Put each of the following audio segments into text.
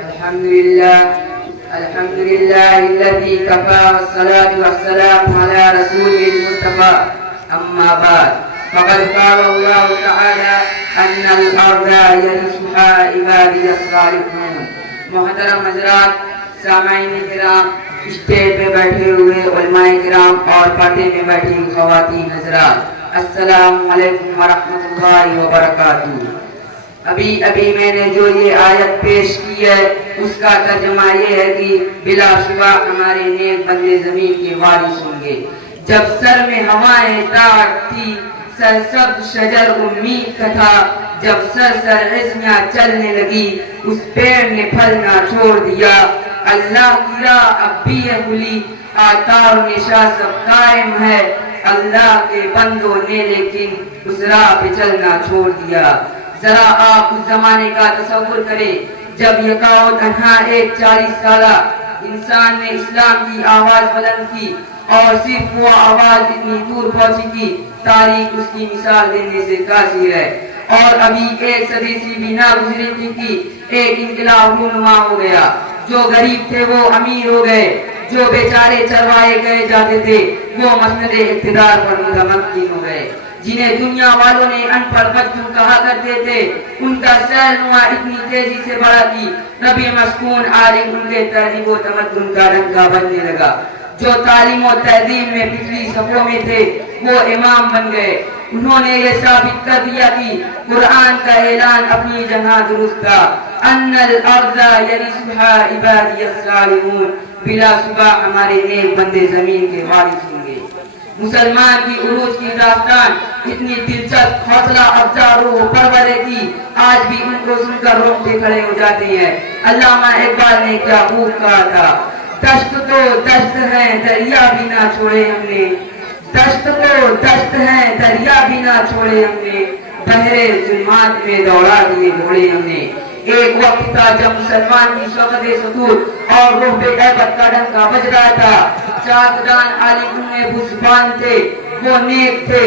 الحمد لله الذي كفى والصلاة والسلام على رسوله المصطفى. أما بعد فقد قال الله تعالى أن الأرض يرثها عبادي الصالحون. محترم حضرات، سامعین کرام، اسٹیج پہ بیٹھے ہوئے علماء کرام اور پردے میں بیٹھی خواتین حضرات، السلام علیکم ورحمۃ اللہ وبرکاتہ. ابھی میں نے جو یہ آیت پیش کی ہے اس کا ترجمہ یہ ہے کہ بلا شبہ ہمارے نیک بندے زمین کے وارث ہوں گے. جب سر میں ہوائیں طاعت تھی، سرسبز شجر امید کا تھا، جب سر عزمیاں چلنے لگی، اس پیڑ نے پھلنا چھوڑ دیا. اللہ کی راہ اب بھی ہے کھلی، آثار نشاں سب قائم ہے. اللہ کے بندوں نے لیکن اس راہ پہ چلنا چھوڑ دیا. ذرا آپ اس زمانے کا تصور کریں جب یکاؤ تنہا ایک 40 سالہ انسان نے اسلام کی آواز بلند کی اور صرف وہ آواز اتنی دور پہنچی کہ تاریخ اس کی مثال دینے سے قاصر ہے. اور ابھی ایک صدی سے بھی نہ گزری تھی کہ ایک انقلاب رونما ہو گیا. جو غریب تھے وہ امیر ہو گئے، جو بیچارے چروائے گئے جاتے تھے وہ مسند اقتدار پر متمکن ہو گئے. جنہیں دنیا والوں نے ان پڑھ بچوں کہا کرتے تھے، ان کا سیلنما اتنی تیزی سے بڑھا کہ نبی مسکون عالم ان کے تہذیب و تمدن کا ڈنکا بننے لگا. جو تعلیم و تہذیب میں پچھلی صفوں میں تھے وہ امام بن گئے. انہوں نے یہ ثابت کر دیا کہ قرآن کا اعلان اپنی جگہ درست تھا، ان الارض یرثها عبادی الصالحون. بلا شبہ ہمارے نیک بندے زمین کے وارث ہوں گے. مسلمان کی عروج کی داستان اتنی دلچسپ، حوصلہ افزا، روح پرور ہے کہ آج بھی ان کو سن کر روکتے کھڑے ہو جاتے ہیں. علامہ اقبال نے کیا خوب کہا تھا، دشت تو دشت ہے دریا بھی نہ چھوڑے ہم نے، دشت تو دشت ہے دریا بھی نہ چھوڑے ہم نے، بحرے ظلمات میں دوڑا دیے گھوڑے ہم نے. ایک وقت تھا جب مسلمان کی شوکت سطور اور روح بے غیبت کا ڈنکا بج رہا تھا. چاکدان عالم بزبان تھے، وہ نیک تھے،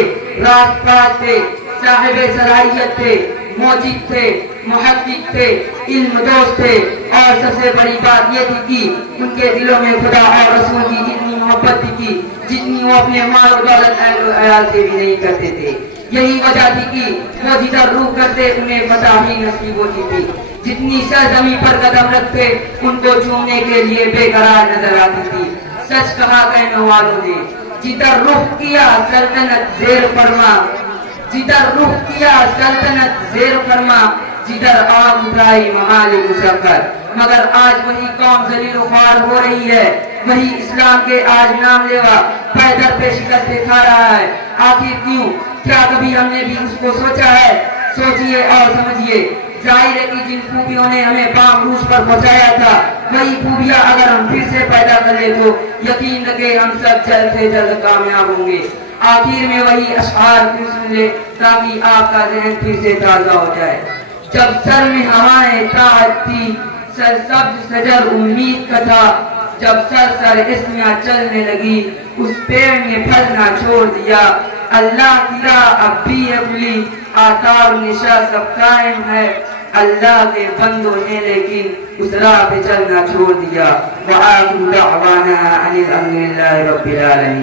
راست باز تھے، صاحب صلاحیت تھے، موجد تھے، محقق تھے، علم دوست تھے. اور سب سے بڑی بات یہ تھی کہ ان کے دلوں میں خدا اور رسول کی اتنی محبت تھی جتنی وہ اپنے مال و دولت اہل و عیال سے بھی نہیں کرتے تھے. یہی وجہ تھی کہ وہ جدھر روح کرتے انہیں فتح بھی نصیب ہوتی تھی. جتنی سرزمین پر قدم رکھتے ان کو چومنے کے لیے بے قرار نظر آتی تھی. سچ کہا کہنے والوں نے، جدھر رخ کیا سلطنت زیر فرما، جدھر رخ کیا سلطنت زیر فرما، جدھر آگ اٹھائی ممالک مسخر. مگر آج وہی قوم ذلیل و خوار ہو رہی ہے، وہی اسلام کے آج نام لیوا پیدر پہ شکست کھا رہا ہے. آخر کیوں؟ کیا کبھی ہم نے بھی اس کو سوچا ہے؟ سوچئے اور سمجھیے. ظاہر ہے کہ جن خوبیوں نے ہمیں بام روش پر پہنچایا تھا وہی خوبیاں اگر ہم پھر سے پیدا کر لیں تو یقین رکھے ہم سب جلد سے جلد کامیاب ہوں گے. آخر میں وہی اشعار کیوں سن لے تاکہ آپ کا ذہن پھر سے تازہ ہو جائے. جب سر میں ہوائیں طاعت تھی، سرسبز شجر امید کا تھا، جب سر عزمیاں چلنے لگی، اس پیڑ نے پھلنا چھوڑ دیا. اللہ کی راہ اب بھی ہے کھلی، آثار نشاں سب قائم ہے. اللہ کے بندوں نے لیکن اس راہ پہ چلنا چھوڑ دیا. وآخر دعوانا ان الحمد للہ رب العالمین.